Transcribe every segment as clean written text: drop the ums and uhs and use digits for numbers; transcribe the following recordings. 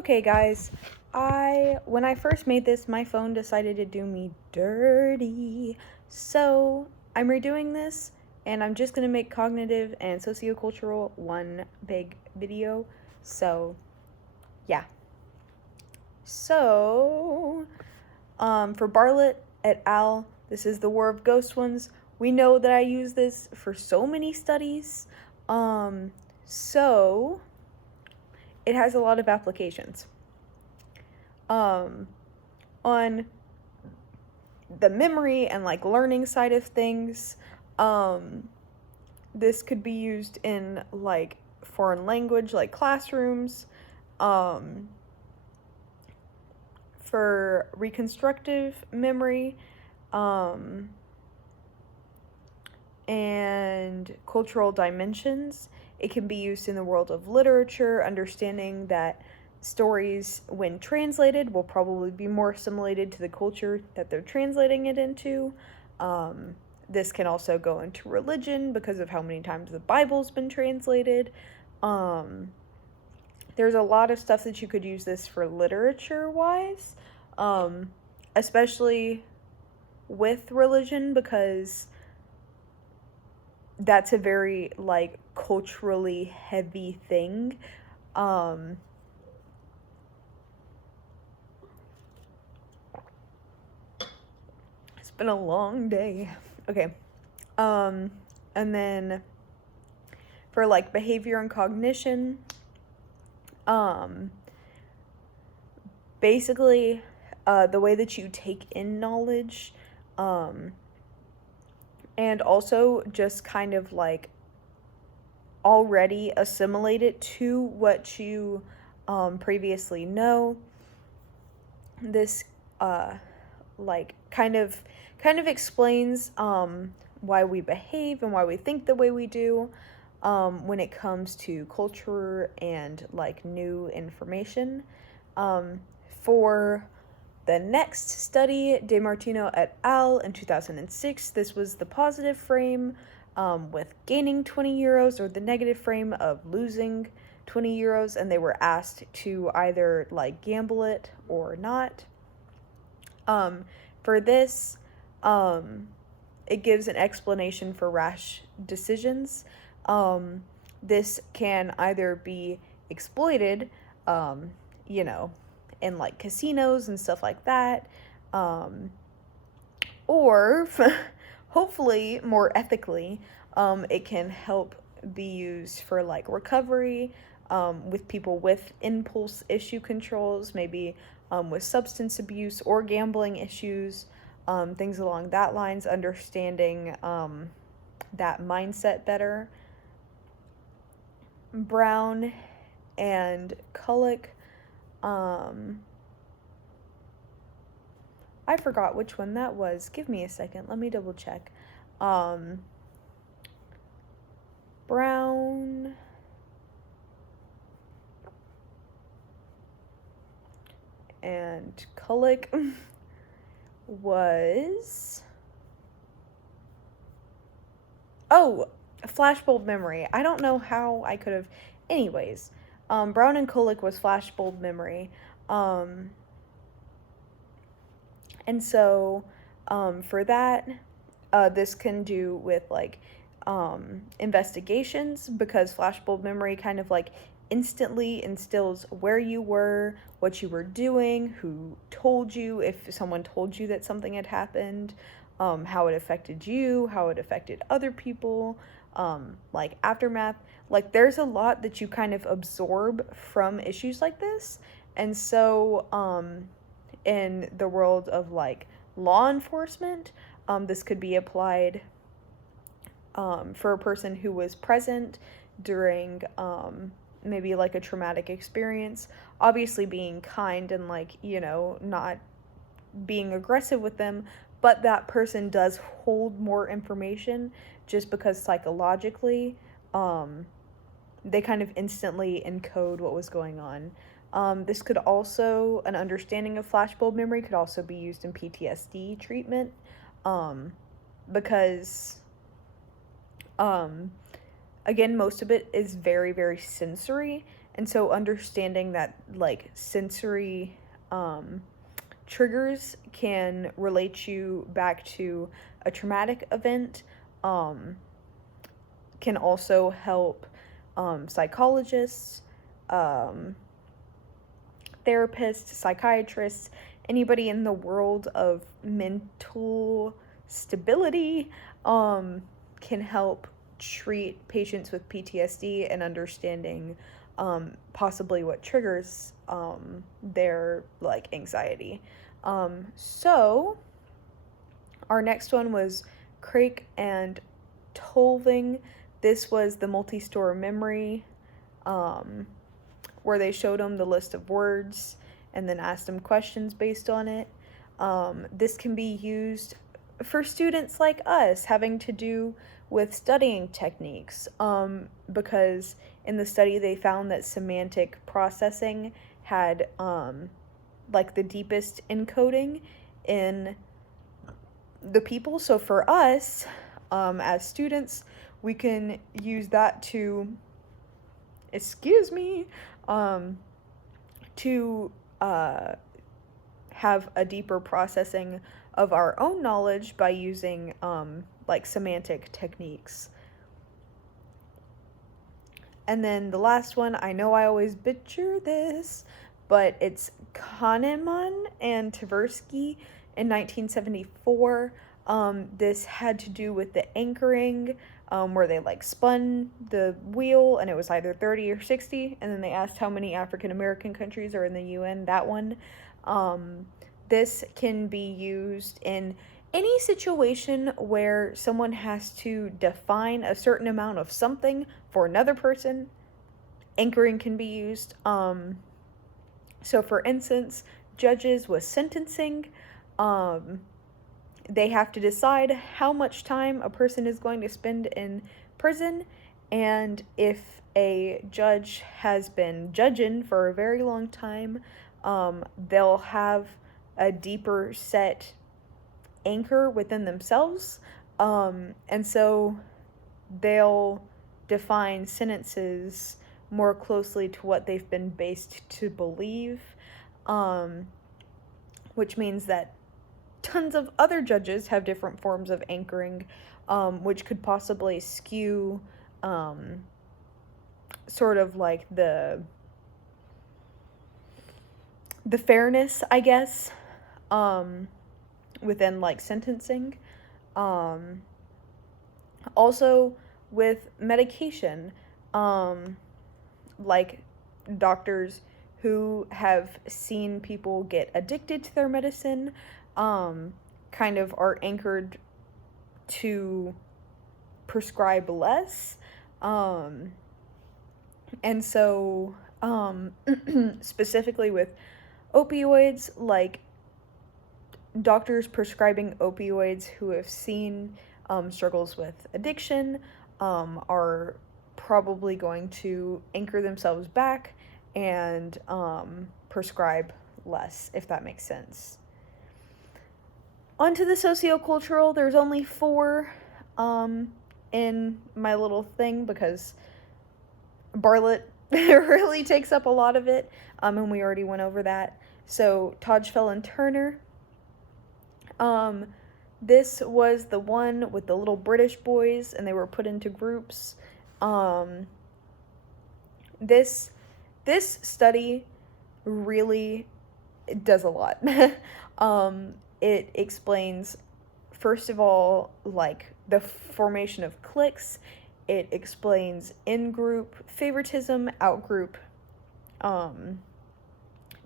Okay, guys, when I first made this, my phone decided to do me dirty. So I'm redoing this, and I'm just gonna make cognitive and sociocultural one big video. So, yeah. So, for Bartlett et al., this is the War of Ghost Ones. We know that I use this for so many studies. So it has a lot of applications. On the memory and like learning side of things, this could be used in like foreign language, like classrooms, for reconstructive memory, and cultural dimensions. It can be used in the world of literature, understanding that stories, when translated, will probably be more assimilated to the culture that they're translating it into. This can also go into religion because of how many times the Bible's been translated. There's a lot of stuff that you could use this for literature-wise, especially with religion, because that's a very, like, culturally heavy thing. It's been a long day. Okay. And then for, like, behavior and cognition, basically, the way that you take in knowledge, and also just kind of like already assimilate it to what you previously know. This like kind of explains why we behave and why we think the way we do when it comes to culture and like new information. For the next study, DeMartino et al. In 2006, this was the positive frame with gaining 20 euros or the negative frame of losing 20 euros, and they were asked to either like gamble it or not. For this, it gives an explanation for rash decisions. This can either be exploited, in like casinos and stuff like that, or hopefully more ethically, it can help be used for like recovery, with people with impulse issue controls, maybe with substance abuse or gambling issues, things along that lines, understanding that mindset better. Brown and Kulick, I forgot which one that was. Give me a second. Let me double check. Brown and Kulick was... Oh, flashbulb memory. I don't know how I could have... Anyways, Brown and Kulick was flashbulb memory. And so, for that, this can do with, like, investigations, because flashbulb memory kind of, like, instantly instills where you were, what you were doing, who told you, if someone told you that something had happened, how it affected you, how it affected other people, like, aftermath. Like, there's a lot that you kind of absorb from issues like this, and so, in the world of like law enforcement, this could be applied for a person who was present during maybe like a traumatic experience, obviously being kind and like, not being aggressive with them, but that person does hold more information just because psychologically they kind of instantly encode what was going on. This could also, an understanding of flashbulb memory could also be used in PTSD treatment, because, again, most of it is very, very sensory, And so understanding that like sensory triggers can relate you back to a traumatic event can also help psychologists, therapists, psychiatrists, anybody in the world of mental stability can help treat patients with PTSD and understanding possibly what triggers their like anxiety. So our next one was Crake and Tolving. This was the multi-store memory where they showed them the list of words and then asked them questions based on it. This can be used for students like us having to do with studying techniques because in the study they found that semantic processing had like the deepest encoding in the people. So for us as students, we can use that to to have a deeper processing of our own knowledge by using like semantic techniques. And then the last one, I know I always butcher this, but it's Kahneman and Tversky in 1974. This had to do with the anchoring, where they like spun the wheel and it was either 30 or 60, and then they asked how many African American countries are in the UN, that one. This can be used in any situation where someone has to define a certain amount of something for another person. Anchoring can be used. So for instance, judges with sentencing, they have to decide how much time a person is going to spend in prison, and if a judge has been judging for a very long time, they'll have a deeper set anchor within themselves, and so they'll define sentences more closely to what they've been based to believe, which means that tons of other judges have different forms of anchoring, which could possibly skew sort of like the fairness, I guess, within like sentencing. Also with medication, like doctors who have seen people get addicted to their medicine kind of are anchored to prescribe less. And so specifically with opioids, like doctors prescribing opioids who have seen struggles with addiction are probably going to anchor themselves back and prescribe less, if that makes sense. Onto the sociocultural, there's only 4 in my little thing because Bartlett really takes up a lot of it, and we already went over that. So Todgfell and Turner. This was the one with the little British boys, and they were put into groups. This study really does a lot. It explains, first of all, like the formation of cliques. It explains in-group favoritism, out-group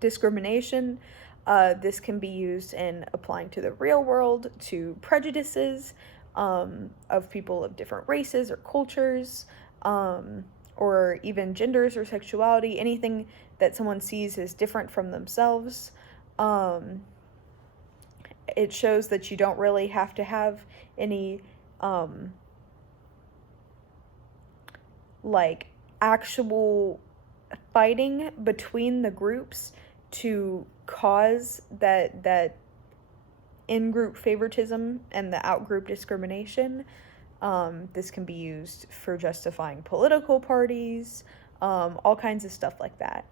discrimination. This can be used in applying to the real world, to prejudices of people of different races or cultures, or even genders or sexuality, anything that someone sees as different from themselves. It shows that you don't really have to have any like actual fighting between the groups to cause that in-group favoritism and the out-group discrimination. This can be used for justifying political parties, all kinds of stuff like that.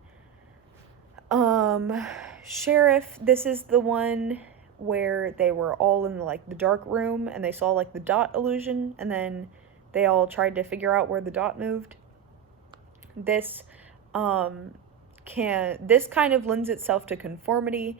Sheriff, this is the one where they were all in like the dark room and they saw like the dot illusion, and then they all tried to figure out where the dot moved. This this kind of lends itself to conformity.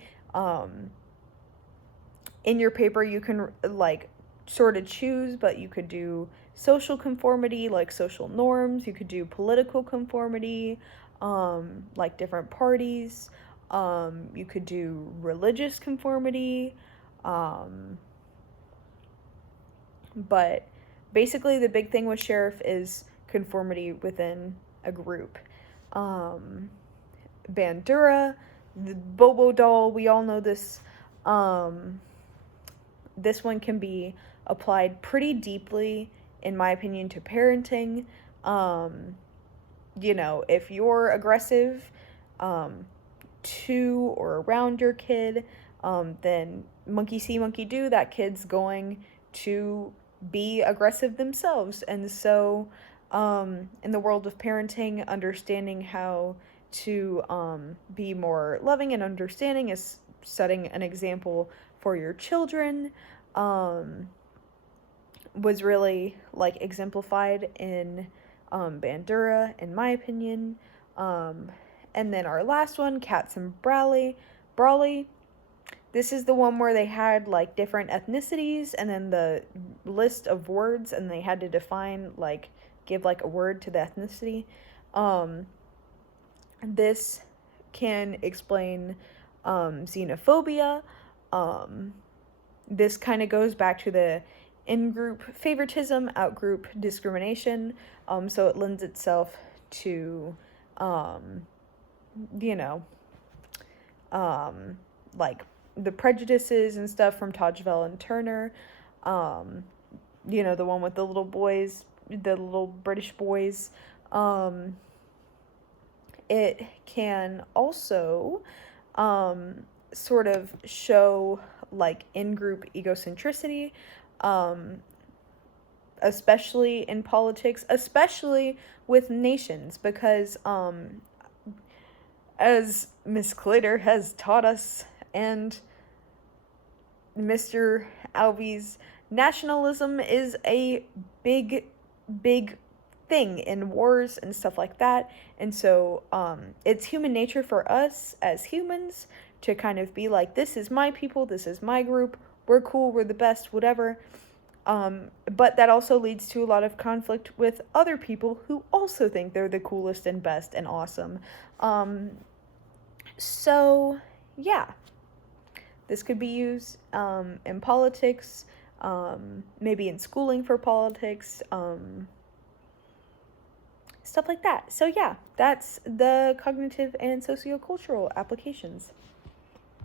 In your paper you can like sort of choose, but you could do social conformity, like social norms. You could do political conformity, like different parties. You could do religious conformity. But basically the big thing with sheriff is conformity within a group. Bandura, the Bobo Doll, we all know this. This one can be applied pretty deeply, in my opinion, to parenting. If you're aggressive to or around your kid, then monkey see, monkey do, that kid's going to be aggressive themselves. And so in the world of parenting, understanding how to be more loving and understanding is setting an example for your children, was really like exemplified in Bandura, in my opinion. And then our last one, Cats and Brawley. This is the one where they had like different ethnicities and then the list of words, and they had to define, like, give like a word to the ethnicity. This can explain xenophobia. This kind of goes back to the in-group favoritism, out-group discrimination. So it lends itself to, like the prejudices and stuff from Todgeville and Turner. The one with the little boys, the little British boys. It can also sort of show like in-group egocentricity, especially in politics, especially with nations, because as Miss Clater has taught us, and Mr. Alvey's, nationalism is a big thing in wars and stuff like that. And so it's human nature for us as humans to kind of be like, this is my people, this is my group, we're cool, we're the best, whatever. But that also leads to a lot of conflict with other people who also think they're the coolest and best and awesome. So yeah, this could be used in politics, maybe in schooling for politics, stuff like that. So yeah, that's the cognitive and sociocultural applications.